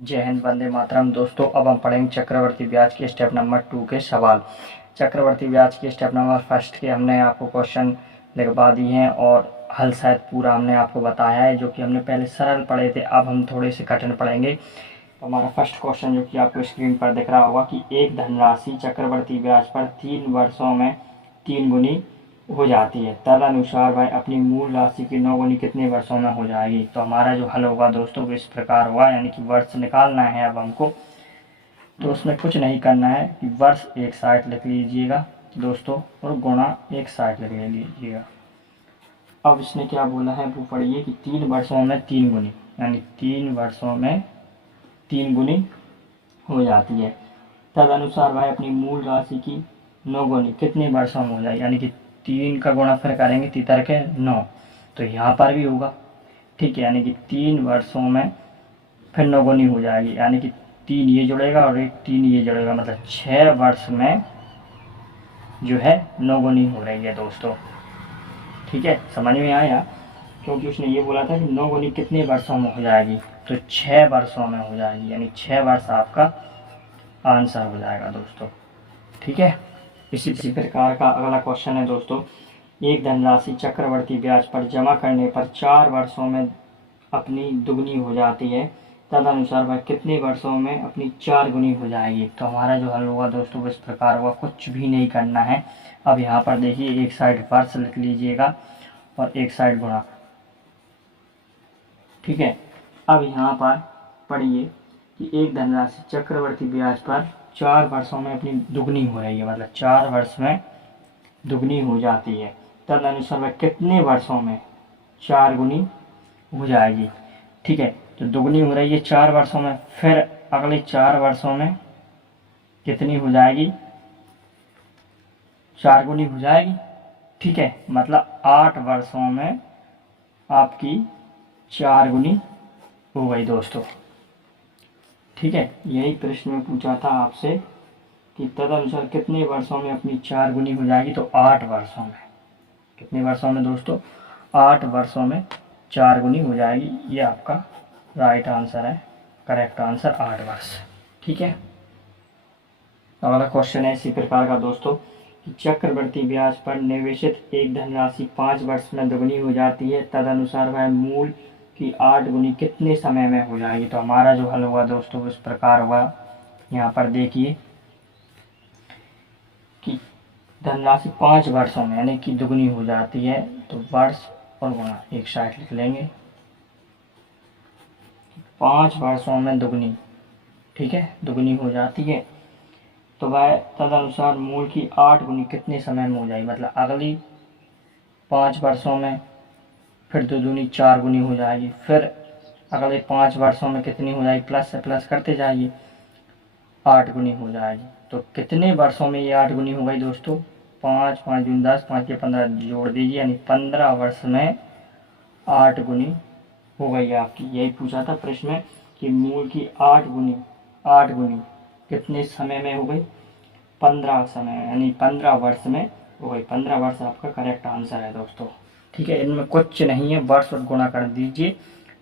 जय हिंद, वंदे मातरम। दोस्तों, अब हम पढ़ेंगे चक्रवर्ती ब्याज के स्टेप नंबर 2 के सवाल। चक्रवर्ती ब्याज के स्टेप नंबर फर्स्ट के हमने आपको क्वेश्चन लिखवा दिए हैं और हल शायद पूरा हमने आपको बताया है, जो कि हमने पहले सरल पढ़े थे। अब हम थोड़े से कठिन पढ़ेंगे। तो हमारा फर्स्ट क्वेश्चन जो कि आपको स्क्रीन पर दिख रहा होगा कि एक धनराशि चक्रवर्ती ब्याज पर 3 वर्षों में 3 गुनी हो जाती है, तदनुसार वह अपनी मूल राशि की 9 गुनी कितने वर्षों में हो जाएगी। तो हमारा जो हल होगा दोस्तों वो इस प्रकार होगा, यानी कि वर्ष निकालना है अब हमको। तो उसमें कुछ नहीं करना है कि वर्ष एक साइड लिख लीजिएगा दोस्तों और गुणा एक साइड लिख लीजिएगा। अब इसने क्या बोला है वो पढ़िए कि 3 वर्षों में 3 गुनी, यानी 3 वर्षों में 3 गुनी हो जाती है, तदनुसार वह अपनी मूल राशि की 9 गुनी कितने वर्षों में हो जाएगी। यानी कि 3 का गुणा फिर करेंगे तीतर के 9, तो यहाँ पर भी होगा। ठीक है, यानी कि 3 वर्षों में फिर 9 गुनी हो जाएगी, यानी कि 3 ये जुड़ेगा और एक 3 ये जुड़ेगा, मतलब 6 वर्ष में जो है 9 गुनी हो रही है दोस्तों। ठीक है, समझ में आया? क्योंकि उसने ये बोला था कि 9 गुनी कितने वर्षों में हो जाएगी, तो 6 वर्षों में हो जाएगी, यानी 6 वर्ष आपका आंसर हो जाएगा दोस्तों। ठीक है, इसी प्रकार का अगला क्वेश्चन है दोस्तों। एक धनराशि चक्रवर्ती ब्याज पर जमा करने पर 4 वर्षों में अपनी दुगनी हो जाती है, तदनुसार वह कितने वर्षों में अपनी 4 गुनी हो जाएगी। तो हमारा जो हल होगा दोस्तों इस प्रकार होगा, कुछ भी नहीं करना है। अब यहाँ पर देखिए, एक साइड वर्ष लिख लीजिएगा और एक साइड गुणा। ठीक है, अब यहाँ पर पढ़िए कि एक धनराशि चक्रवर्ती ब्याज पर 4 वर्षों में अपनी दुगनी हो रही है, मतलब 4 वर्ष में दुगनी हो जाती है, तदनुसार वह कितने वर्षों में 4 गुनी हो जाएगी। ठीक है, तो दुगनी हो रही है 4 वर्षों में, फिर अगले 4 वर्षों में कितनी हो जाएगी, 4 गुनी हो जाएगी। ठीक है, मतलब 8 वर्षों में आपकी 4 गुनी हो गई दोस्तों। ठीक है, यही प्रश्न में पूछा था आपसे कि तदनुसार कितने वर्षों में अपनी 4 गुनी हो जाएगी, तो 8 वर्षों में। कितने वर्षों में दोस्तों, 8 वर्षों में 4 गुनी हो जाएगी। ये आपका राइट आंसर है, करेक्ट आंसर 8 वर्ष। ठीक है, अगला क्वेश्चन है इसी प्रकार का दोस्तों कि चक्रवर्ती ब्याज पर निवेशित एक धनराशि 5 वर्ष में दुगनी हो जाती है, तदनुसार वह मूल की 8 गुनी कितने समय में हो जाएगी। तो हमारा जो हल होगा दोस्तों इस प्रकार होगा। यहाँ पर देखिए कि धनराशि 5 वर्षों में यानी कि दुगनी हो जाती है, तो वर्ष और गुणा एक साइड लिख लेंगे। 5 वर्षों में दुगनी, ठीक है, दुगनी हो जाती है, तो वह तदनुसार मूल की 8 गुनी कितने समय में हो जाएगी। मतलब अगली 5 वर्षों में फिर 2 दूनी 4 गुनी हो जाएगी, फिर अगले 5 वर्षों में कितनी हो जाएगी, प्लस से प्लस करते जाइए, 8 गुनी हो जाएगी। तो कितने वर्षों में ये 8 गुनी हो गई दोस्तों, 5 5 दूनी 10, 5 के 15 जोड़ दीजिए, यानी 15 वर्ष में 8 गुनी हो गई आपकी। यही पूछा था प्रश्न में कि मूल की 8 गुनी कितने समय में हो गई, 15 समय, यानी 15 वर्ष में हो गई। 15 वर्ष आपका करेक्ट आंसर है दोस्तों। ठीक है, इनमें कुछ नहीं है, वर्ष और गुणा कर दीजिए।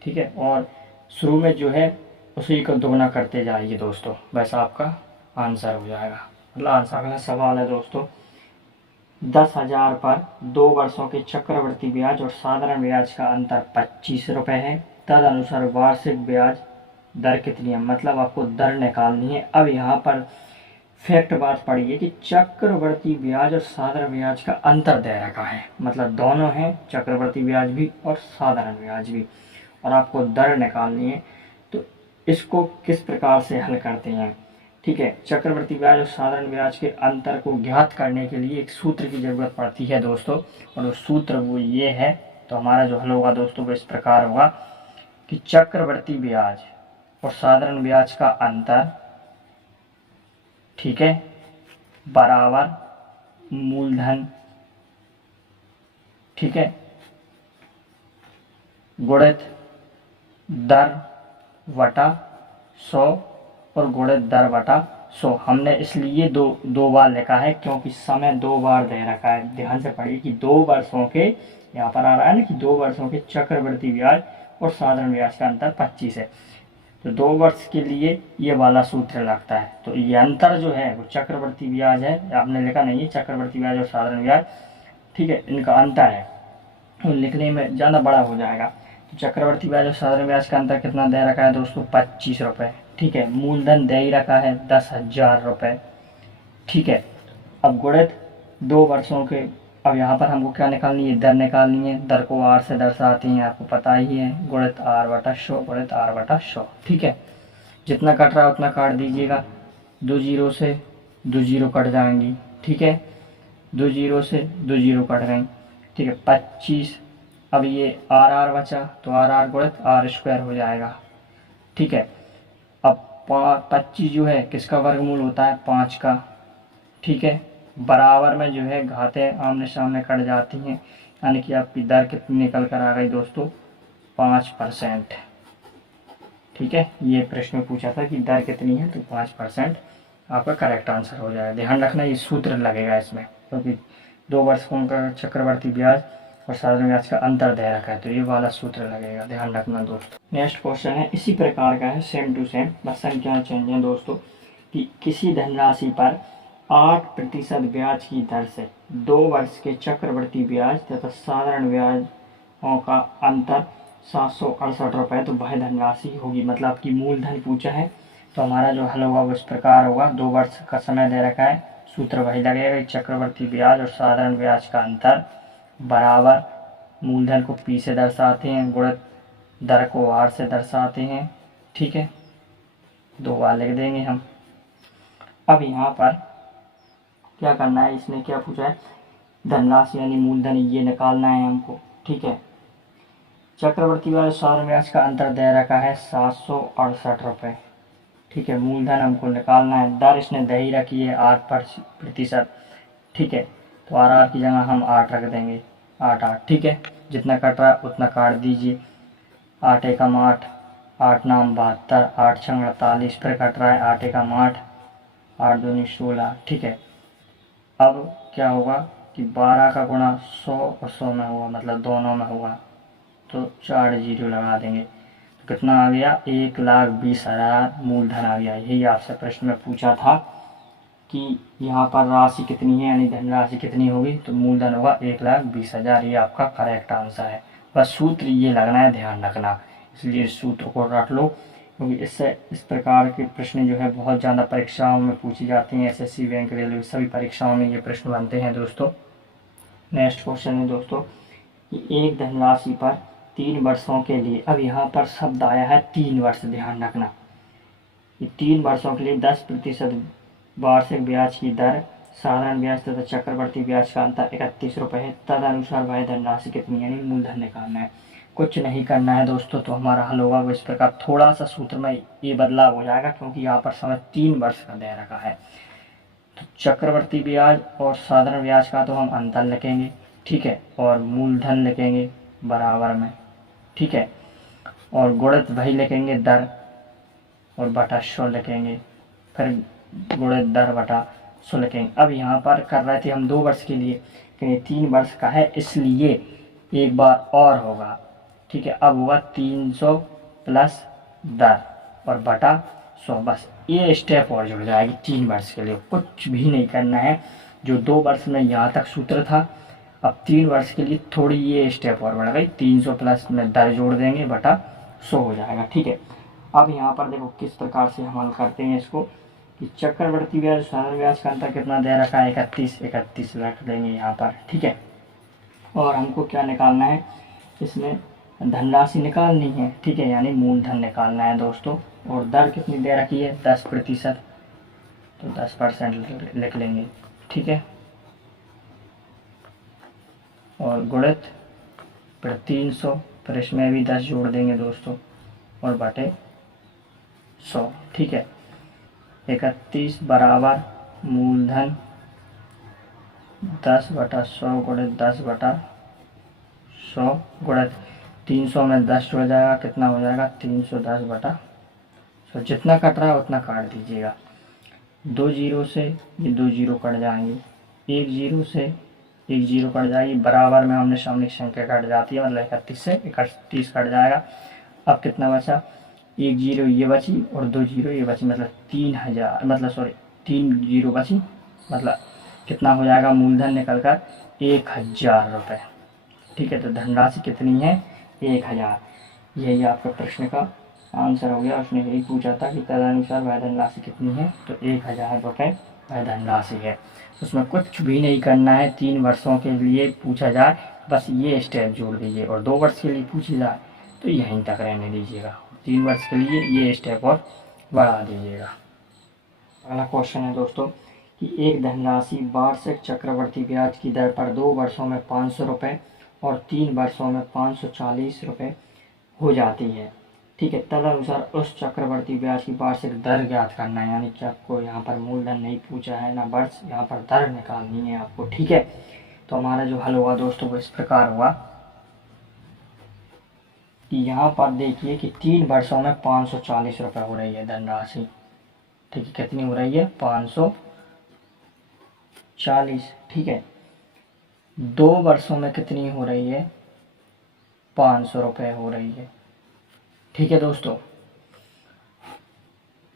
ठीक है, और शुरू में जो है उसी को दोगुना करते जाइए दोस्तों, वैसा आपका आंसर हो जाएगा। मतलब अगला सवाल है दोस्तों, 10,000 पर 2 वर्षों के चक्रवर्ती ब्याज और साधारण ब्याज का अंतर 25 रुपये है, तदनुसार वार्षिक ब्याज दर कितनी है। मतलब आपको दर निकालनी है। अब यहाँ पर फैक्ट बात पढ़िए कि चक्रवर्ती ब्याज और साधारण ब्याज का अंतर दे रखा है, मतलब दोनों हैं, चक्रवर्ती ब्याज भी और साधारण ब्याज भी, और आपको दर निकालनी है। तो इसको किस प्रकार से हल करते हैं। ठीक है, चक्रवर्ती ब्याज और साधारण ब्याज के अंतर को ज्ञात करने के लिए एक सूत्र की जरूरत पड़ती है दोस्तों, और वो सूत्र वो ये है। तो हमारा जो हल होगा दोस्तों वो इस प्रकार होगा कि चक्रवर्ती ब्याज और साधारण ब्याज का अंतर, ठीक है, बराबर मूलधन, ठीक है, गुणित दर बटा 100 और गुणित दर बटा 100। हमने इसलिए दो बार लिखा है क्योंकि समय 2 बार दे रखा है। ध्यान से पढ़िए कि 2 वर्षों के, यहाँ पर आ रहा है ना कि 2 वर्षों के चक्रवर्ती ब्याज और साधारण ब्याज का अंतर 25 है। तो 2 वर्ष के लिए ये वाला सूत्र लगता है। तो ये अंतर जो है वो चक्रवर्ती ब्याज है, आपने लिखा नहीं है चक्रवर्ती ब्याज और साधारण ब्याज, ठीक है, इनका अंतर है, तो लिखने में ज़्यादा बड़ा हो जाएगा। तो चक्रवर्ती ब्याज और साधारण ब्याज का अंतर कितना दे रखा है दोस्तों, 25 रुपये, ठीक है। मूलधन दे ही रखा है 10,000 रुपये, ठीक है। अब गुणित 2 वर्षों के, अब यहाँ पर हमको क्या निकालनी है, दर निकालनी है। दर को आर से दर्शाती हैं, आपको पता ही है, गुणित r/100 गुणित r/100, ठीक है। जितना कट रहा है उतना काट दीजिएगा, 2 जीरो से 2 जीरो कट जाएंगी, ठीक है, 2 जीरो से 2 जीरो कट गई, ठीक है, 25। अब ये r बचा तो r गुणित r² हो जाएगा, ठीक है। अब 25 जो है किसका वर्गमूल होता है, 5 का, ठीक है। बराबर में जो है घातें आमने सामने कट जाती हैं, यानी कि आपकी दर कितनी निकल कर आ गई दोस्तों, 5%, ठीक है। ये प्रश्न में पूछा था कि दर कितनी है, तो 5% आपका करेक्ट आंसर हो जाएगा। ध्यान रखना ये सूत्र लगेगा इसमें, क्योंकि 2 वर्षों का चक्रवर्ती ब्याज और साधारण ब्याज का अंतर दे रखा है, तो ये वाला सूत्र लगेगा, ध्यान रखना दोस्तों। नेक्स्ट क्वेश्चन है इसी प्रकार का है, सेम टू सेम, बस संख्या चेंज है दोस्तों, कि किसी धनराशि पर 8% ब्याज की दर से 2 वर्ष के चक्रवर्ती ब्याज तथा साधारण ब्याजों का अंतर 768 रुपये, तो वह धनराशि होगी। मतलब कि मूलधन पूछा है, तो हमारा जो हल होगा वो इस प्रकार होगा, 2 वर्ष का समय दे रखा है, सूत्र वही लगेगा, चक्रवर्ती ब्याज और साधारण ब्याज का अंतर बराबर मूलधन को P से दर्शाते हैं, गुणित दर को R से दर्शाते हैं, ठीक है, 2 बार लिख देंगे हम। अब यहाँ पर क्या करना है, इसने क्या पूछा है, धनराशि यानी मूलधन ये निकालना है हमको, ठीक है। चक्रवर्ती ब्याज और साधारण ब्याज का अंतर दे रखा है 768 रुपये, ठीक है। मूलधन हमको निकालना है, दर इसने दे ही रखी है 8%, ठीक है। तो R की जगह हम 8 रख देंगे, 8, ठीक है। जितना कट रहा है उतना काट दीजिए, 8 एकम 8, 8 नाम 72, 8 छंग 48, फिर कट रहा है 8 एकम 8, 8 दूनी 16, ठीक है। अब क्या होगा कि 12 का गुणा 100 और 100 में हुआ, मतलब दोनों में हुआ, तो 4 जीरो लगा देंगे, तो कितना आ गया, 1,20,000 मूलधन आ गया। यही आपसे प्रश्न में पूछा था कि यहाँ पर राशि कितनी है, यानी धनराशि कितनी होगी, तो मूलधन होगा 1,20,000, ये आपका करेक्ट आंसर है। बस सूत्र ये लगना है, ध्यान रखना, इसलिए सूत्र को रख लो, क्योंकि इससे इस प्रकार के प्रश्न जो है बहुत ज़्यादा परीक्षाओं में पूछी जाती हैं, एसएससी, बैंक, रेलवे, सभी परीक्षाओं में ये प्रश्न बनते हैं दोस्तों। नेक्स्ट क्वेश्चन है दोस्तों कि एक धनराशि पर 3 वर्षों के लिए, अब यहाँ पर शब्द आया है 3 वर्ष, ध्यान रखना, ये 3 वर्षों के लिए 10% वार्षिक ब्याज की दर, साधारण ब्याज तथा चक्रवर्ती ब्याज का अंतर 31 रुपये है, तदनुसार वह धनराशि कितनी, यानी मूलधन निकालना है। कुछ नहीं करना है दोस्तों, तो हमारा हल होगा वो इस प्रकार, थोड़ा सा सूत्र में ये बदलाव हो जाएगा, क्योंकि यहाँ पर समय 3 वर्ष का दे रखा है। तो चक्रवर्ती ब्याज और साधारण ब्याज का तो हम अंतर लिखेंगे, ठीक है, और मूलधन लिखेंगे बराबर में, ठीक है, और गुणित वही लिखेंगे दर और बटा 100 लिखेंगे, फिर गुणित दर बटा 100 लिखेंगे। अब यहाँ पर कर रहे थे हम 2 वर्ष के लिए, क्योंकि 3 वर्ष का है इसलिए एक बार और होगा, ठीक है। अब होगा 300 प्लस दर और बटा 100, बस ये स्टेप और जुड़ जाएगी 3 वर्ष के लिए, कुछ भी नहीं करना है। जो 2 वर्ष में यहाँ तक सूत्र था, अब 3 वर्ष के लिए थोड़ी ये स्टेप और बढ़ गई, 300 प्लस में दर जोड़ देंगे, बटा 100 हो जाएगा, ठीक है। अब यहाँ पर देखो किस प्रकार से हम हल करते हैं इसको, कि चक्रवर्ती ब्याज साधारण ब्याज का अंतर कितना दे रखा है, 31 रख देंगे यहाँ पर, ठीक है। और हमको क्या निकालना है, इसमें धनराशि निकालनी है, ठीक है, यानी मूलधन निकालना है दोस्तों। और दर कितनी दे रखी है, 10%, तो 10% लिख लेंगे, ठीक है। और गुणित फिर 300, फिर इसमें भी 10 जोड़ देंगे दोस्तों, और बटे 100, ठीक है। 31 बराबर मूलधन 10/100 गुणित 10/100 गुणित 300 में 10 जुड़ जाएगा, कितना हो जाएगा, 310/100, जितना कट रहा है उतना काट दीजिएगा। 2 जीरो से ये 2 जीरो कट जाएंगे, 1 जीरो से 1 जीरो कट जाएगी, बराबर में आमने सामने की संख्या कट जाती है, मतलब 31 से 31 कट जाएगा। अब कितना बचा, एक जीरो ये बची और 2 जीरो ये बची, मतलब 3000, मतलब सॉरी 3 जीरो बची, मतलब कितना हो जाएगा मूलधन निकल कर 1000 रुपये। ठीक है, तो धनराशि कितनी है 1000। यही आपका प्रश्न का आंसर हो गया। उसने यही पूछा था कि तदनुसार वह धनराशि कितनी है, तो 1000 रुपये वह धनराशि है। उसमें कुछ भी नहीं करना है। 3 वर्षों के लिए पूछा जाए बस ये स्टेप जोड़ दीजिए, और 2 वर्ष के लिए पूछी जाए तो यहीं तक रहने दीजिएगा। 3 वर्ष के लिए ये स्टेप और बढ़ा दीजिएगा। अगला क्वेश्चन है दोस्तों कि एक धनराशि वार्षिक चक्रवर्ती ब्याज की दर पर 2 वर्षों में 500 रुपये और 3 वर्षों में 540 रुपये हो जाती है। ठीक है, तदनुसार उस चक्रवर्ती ब्याज की वार्षिक दर ज्ञात करना है। यानी कि आपको यहाँ पर मूलधन नहीं पूछा है ना वर्ष, यहाँ पर दर निकालनी है आपको। ठीक है, तो हमारा जो हल हुआ दोस्तों वो इस प्रकार हुआ कि यहाँ पर देखिए कि 3 वर्षों में 540 रुपये हो रही है धनराशि। ठीक है, कितनी हो रही है 540। ठीक है, 2 वर्षों में कितनी हो रही है 500 रुपये हो रही है। ठीक है दोस्तों,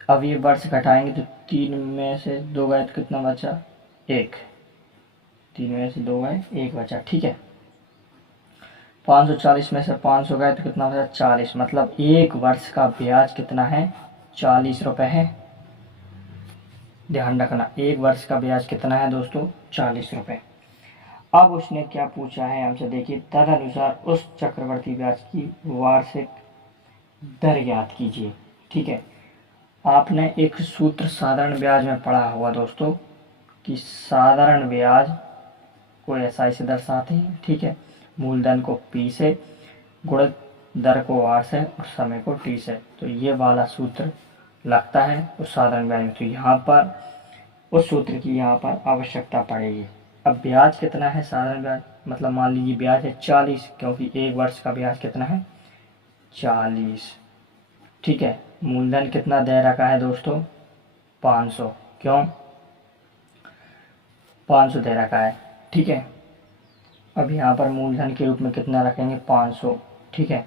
अब ये वर्ष घटाएंगे तो 3 में से 2 गए तो कितना बचा 1, 3 में से 2 गए 1 बचा। ठीक है, 540 में से 500 गए तो कितना बचा 40, मतलब 1 वर्ष का ब्याज कितना है 40 रुपये है। ध्यान रखना 1 वर्ष का ब्याज कितना है दोस्तों 40 रुपये। अब उसने क्या पूछा है हमसे, देखिए तदनुसार उस चक्रवर्ती ब्याज की वार्षिक दर ज्ञात कीजिए। ठीक है, आपने एक सूत्र साधारण ब्याज में पढ़ा होगा दोस्तों कि साधारण ब्याज को SI से दर्शाते हैं। ठीक है, मूलधन को P से, गुणित दर को R से और समय को T से। तो ये वाला सूत्र लगता है उस साधारण ब्याज में। तो यहाँ पर उस सूत्र की यहाँ पर आवश्यकता पड़ेगी। अब ब्याज कितना है साधारण ब्याज, मतलब मान लीजिए ब्याज है 40, क्योंकि 1 वर्ष का ब्याज कितना है 40। ठीक है, मूलधन कितना दे रखा है दोस्तों 500, क्यों 500 दे रखा है। ठीक है, अब यहाँ पर मूलधन के रूप में कितना रखेंगे 500। ठीक है,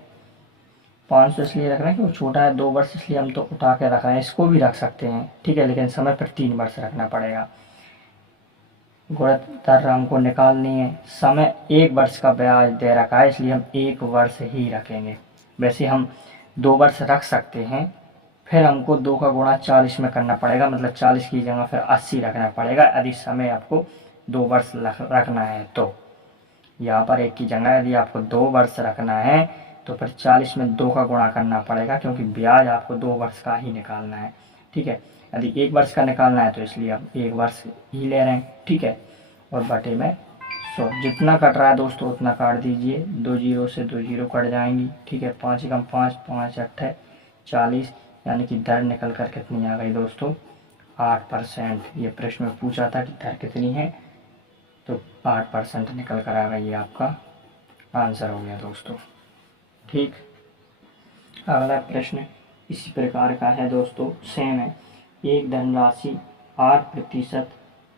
500 इसलिए रख रहे हैं कि वो छोटा है 2 वर्ष, इसलिए हम तो उठा के रख रहे हैं। इसको भी रख सकते हैं। ठीक है, लेकिन समय पर 3 वर्ष रखना पड़ेगा। गुणित दर हमको निकालनी है। समय 1 वर्ष का ब्याज दे रखा है, इसलिए हम 1 वर्ष ही रखेंगे। वैसे हम 2 वर्ष रख सकते हैं, फिर हमको 2 का गुणा 40 में करना पड़ेगा, मतलब 40 की जगह फिर 80 रखना पड़ेगा यदि समय आपको 2 वर्ष रखना है। तो यहाँ पर 1 की जगह यदि आपको 2 वर्ष रखना है तो फिर 40 में 2 का गुणा करना पड़ेगा, क्योंकि ब्याज आपको 2 वर्ष का ही निकालना है। ठीक है, यदि 1 वर्ष का निकालना है तो इसलिए हम 1 वर्ष ही ले रहे हैं। ठीक है, और बटे में 100, जितना कट रहा है दोस्तों उतना काट दीजिए। 2 जीरो से 2 जीरो कट जाएंगी। ठीक है, 5 कम 5, 5 8 40, यानी कि दर निकल कर कितनी आ गई दोस्तों 8%। ये प्रश्न में पूछा था कि दर कितनी है, तो 8% निकल कर आ गई। ये आपका आंसर हो गया दोस्तों। ठीक, अगला प्रश्न इसी प्रकार का है दोस्तों, सेम है। एक धनराशि 8%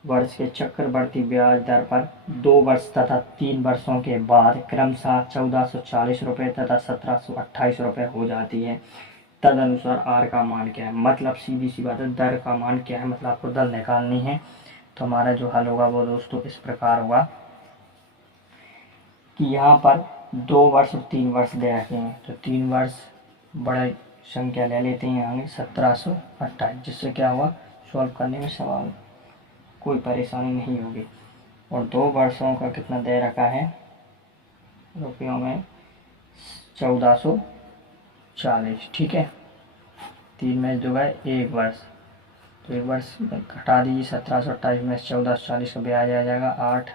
वर्ष के चक्रवर्ती ब्याज दर पर 2 वर्ष तथा 3 वर्षों के बाद क्रमशः 1440 रुपये तथा 1728 रुपये हो जाती है। तदनुसार R का मान क्या है, मतलब सीधी सी बात है दर का मान क्या है, मतलब आपको दर निकालनी है। तो हमारा जो हल होगा वो दोस्तों इस प्रकार होगा कि यहाँ पर 2 वर्ष और 3 वर्ष दे रखे हैं, तो 3 वर्ष बड़ा संख्या ले लेते हैं आगे 1728, जिससे क्या हुआ सॉल्व करने में सवाल कोई परेशानी नहीं होगी। और 2 वर्षों का कितना दे रखा है रुपयों में 1440। ठीक है, 3 में 2 गए 1 वर्ष, तो 1 वर्ष घटा दीजिए 1728 में 1440 का ब्याज आ जाएगा 8,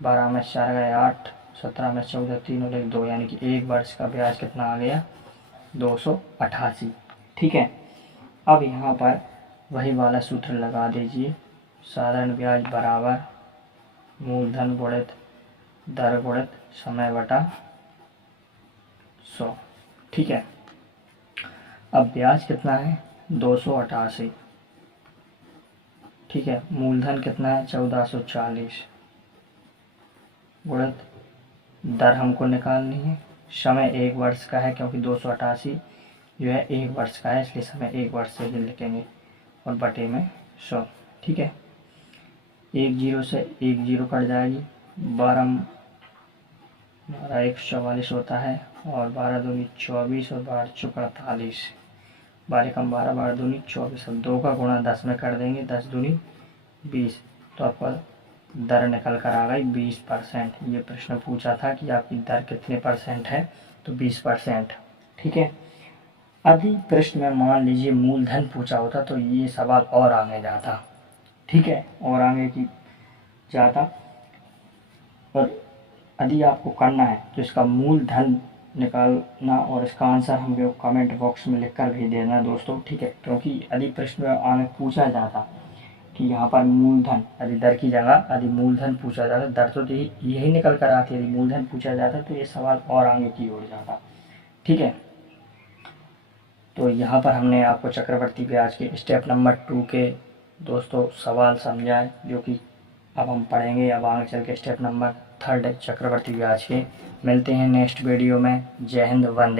12 में 4 गए 8, 17 में 14, 3 और 1 2, यानी कि 1 वर्ष का ब्याज कितना आ गया 288। ठीक है, अब यहाँ पर वही वाला सूत्र लगा दीजिए, साधारण ब्याज बराबर मूलधन गुणित दर गुणित समय बटा 100। ठीक है, अब ब्याज कितना है 288। ठीक है, मूलधन कितना है 1440, गुणित दर हमको निकालनी है। समय 1 वर्ष का है क्योंकि 288 जो है 1 वर्ष का है, इसलिए समय 1 वर्ष से लिखेंगे और बटे में 100। ठीक है, 1 जीरो से 1 जीरो कट जाएगी, 12 144 होता है और 12 दूनी 24 और 12 चौक 48, 12 कम 12, 12 दूनी 24 और 2 का गुणा 10 में कर देंगे, 10 दूनी 20, तो आपका दर निकल कर आ गई 20%। ये प्रश्न पूछा था कि आपकी दर कितने परसेंट है, तो 20%। ठीक है, यदि प्रश्न में मान लीजिए मूलधन पूछा होता तो ये सवाल और आगे जाता। ठीक है, और आगे की जाता, और यदि आपको करना है तो इसका मूलधन निकालना और इसका आंसर हमें कमेंट बॉक्स में लिखकर भेज देना दोस्तों। ठीक है, क्योंकि यदि प्रश्न में आगे पूछा जाता कि यहाँ पर मूलधन, यदि दर की जगह यदि मूलधन पूछा जाता, दर तो यही निकल कर आती है, यदि मूलधन पूछा जाता तो ये सवाल और आगे की ओर जाता। ठीक है, तो यहाँ पर हमने आपको चक्रवर्ती ब्याज के स्टेप नंबर 2 के दोस्तों सवाल समझाए, जो कि अब हम पढ़ेंगे अब आगे चल के स्टेप नंबर 3 चक्रवर्ती ब्याज के। मिलते हैं नेक्स्ट वीडियो में। जय हिंद, वंदे।